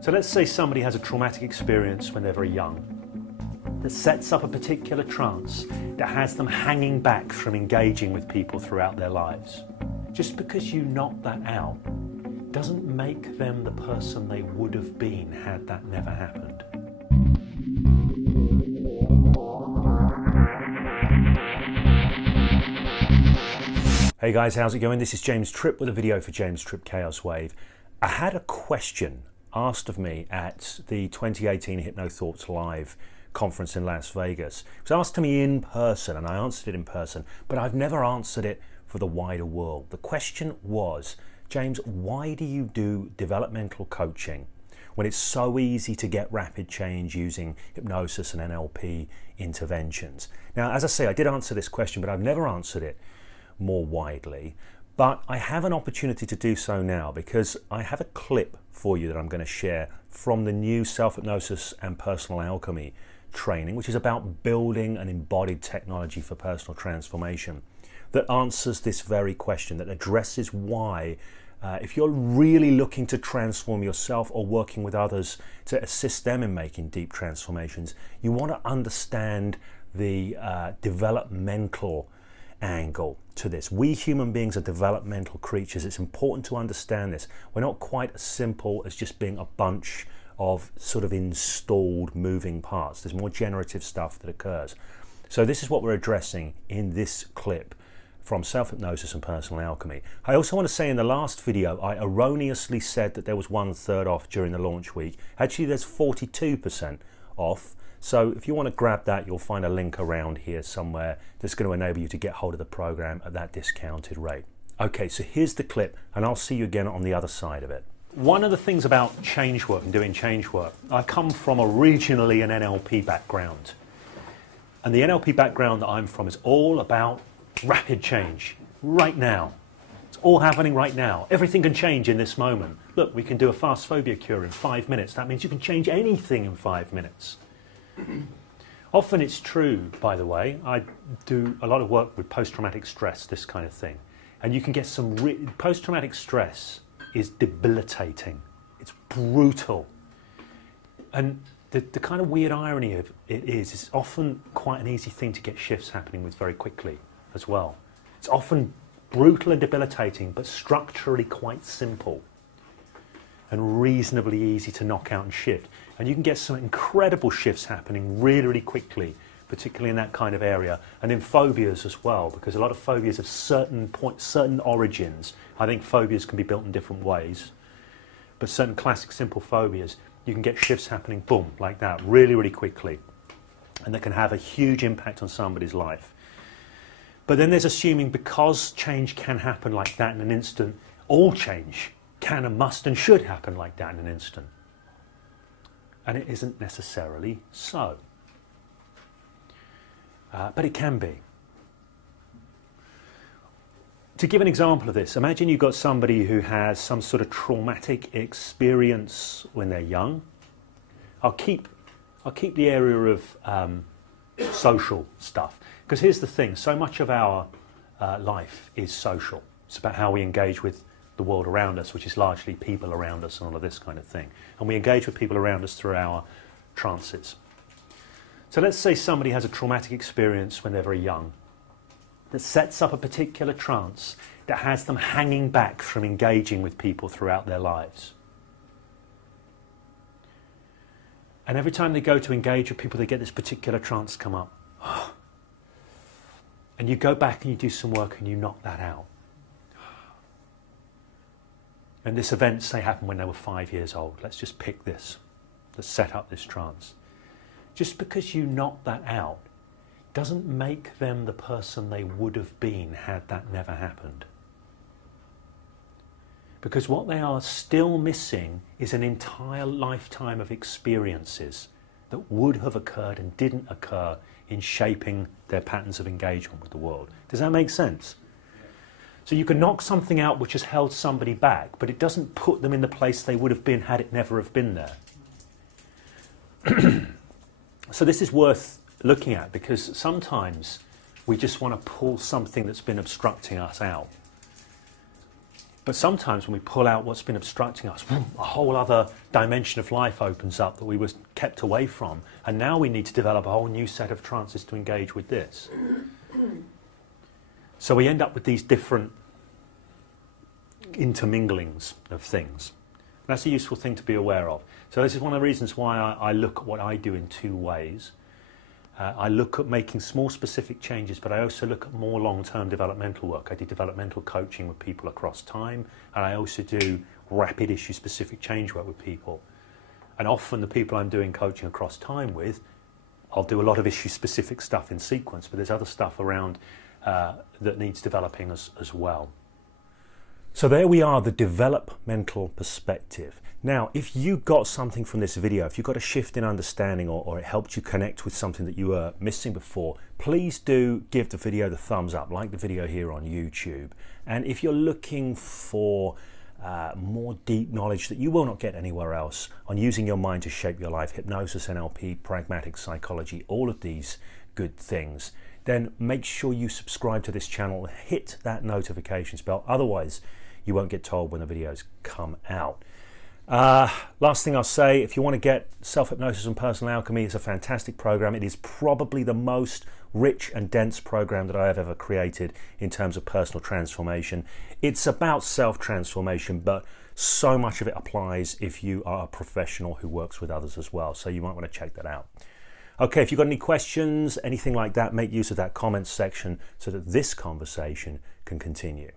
So let's say somebody has a traumatic experience when they're very young that sets up a particular trance that has them hanging back from engaging with people throughout their lives. Just because you knock that out doesn't make them the person they would have been had that never happened. Hey guys, how's it going? This is James Tripp with a video for James Tripp Chaos Wave. I had a question asked of me at the 2018 HypnoThoughts Live conference in Las Vegas. It was asked to me in person and I answered it in person, but I've never answered it for the wider world. The question was, James, why do you do developmental coaching when it's so easy to get rapid change using hypnosis and NLP interventions? Now, as I say, I did answer this question, but I've never answered it more widely. But I have an opportunity to do so now because I have a clip for you that I'm going to share from the new Self-Hypnosis and Personal Alchemy training, which is about building an embodied technology for personal transformation, that answers this very question, that addresses why if you're really looking to transform yourself or working with others to assist them in making deep transformations, you want to understand the developmental angle to this. We human beings are developmental creatures. It's important to understand this. We're not quite as simple as just being a bunch of sort of installed moving parts. There's more generative stuff that occurs. So this is what we're addressing in this clip from Self-Hypnosis and Personal Alchemy. I also want to say in the last video, I erroneously said that there was 1/3 off during the launch week. Actually, there's 42% off. So if you want to grab that, you'll find a link around here somewhere that's going to enable you to get hold of the program at that discounted rate. Okay, so here's the clip and I'll see you again on the other side of it. One of the things about change work and doing change work, I come from originally an NLP background. And the NLP background that I'm from is all about rapid change, right now. It's all happening right now. Everything can change in this moment. Look, we can do a fast phobia cure in 5 minutes. That means you can change anything in 5 minutes. Often it's true, by the way. I do a lot of work with post-traumatic stress, this kind of thing. And you can get some post-traumatic stress is debilitating. It's brutal. And the kind of weird irony of it is it's often quite an easy thing to get shifts happening with very quickly as well. It's often brutal and debilitating, but structurally quite simple and reasonably easy to knock out and shift. And you can get some incredible shifts happening really, really quickly, particularly in that kind of area, and in phobias as well, because a lot of phobias have certain origins. I think phobias can be built in different ways, but certain classic simple phobias, you can get shifts happening, boom, like that, really, really quickly, and that can have a huge impact on somebody's life. But then there's assuming because change can happen like that in an instant, all change can and must and should happen like that in an instant. And it isn't necessarily so. But it can be. To give an example of this, imagine you've got somebody who has some sort of traumatic experience when they're young. I'll keep the area of social stuff, because here's the thing, so much of our life is social. It's about how we engage with the world around us, which is largely people around us and all of this kind of thing. And we engage with people around us through our trances. So let's say somebody has a traumatic experience when they're very young that sets up a particular trance that has them hanging back from engaging with people throughout their lives. And every time they go to engage with people, they get this particular trance come up. And you go back and you do some work and you knock that out. And this event, say, happened when they were 5 years old. Let's just pick this. Let's set up this trance. Just because you knock that out doesn't make them the person they would have been had that never happened. Because what they are still missing is an entire lifetime of experiences that would have occurred and didn't occur in shaping their patterns of engagement with the world. Does that make sense? So you can knock something out which has held somebody back, but it doesn't put them in the place they would have been had it never have been there. So this is worth looking at, because sometimes we just want to pull something that's been obstructing us out. But sometimes when we pull out what's been obstructing us, a whole other dimension of life opens up that we were kept away from. And now we need to develop a whole new set of trances to engage with this. So we end up with these different interminglings of things. That's a useful thing to be aware of. So this is one of the reasons why I look at what I do in two ways. I look at making small specific changes, but I also look at more long-term developmental work. I do developmental coaching with people across time, and I also do rapid issue specific change work with people. And often the people I'm doing coaching across time with, I'll do a lot of issue specific stuff in sequence, but there's other stuff around that needs developing as well. So there we are, the developmental perspective. Now, if you got something from this video, if you got a shift in understanding or it helped you connect with something that you were missing before, please do give the video the thumbs up, like the video here on YouTube. And if you're looking for more deep knowledge that you will not get anywhere else on using your mind to shape your life, hypnosis, NLP, pragmatic psychology, all of these good things, then make sure you subscribe to this channel and hit that notifications bell. Otherwise, you won't get told when the videos come out. Last thing I'll say, if you want to get Self-Hypnosis and Personal Alchemy, it's a fantastic program. It is probably the most rich and dense program that I have ever created in terms of personal transformation. It's about self-transformation, but so much of it applies if you are a professional who works with others as well. So you might want to check that out. Okay, if you've got any questions, anything like that, make use of that comments section so that this conversation can continue.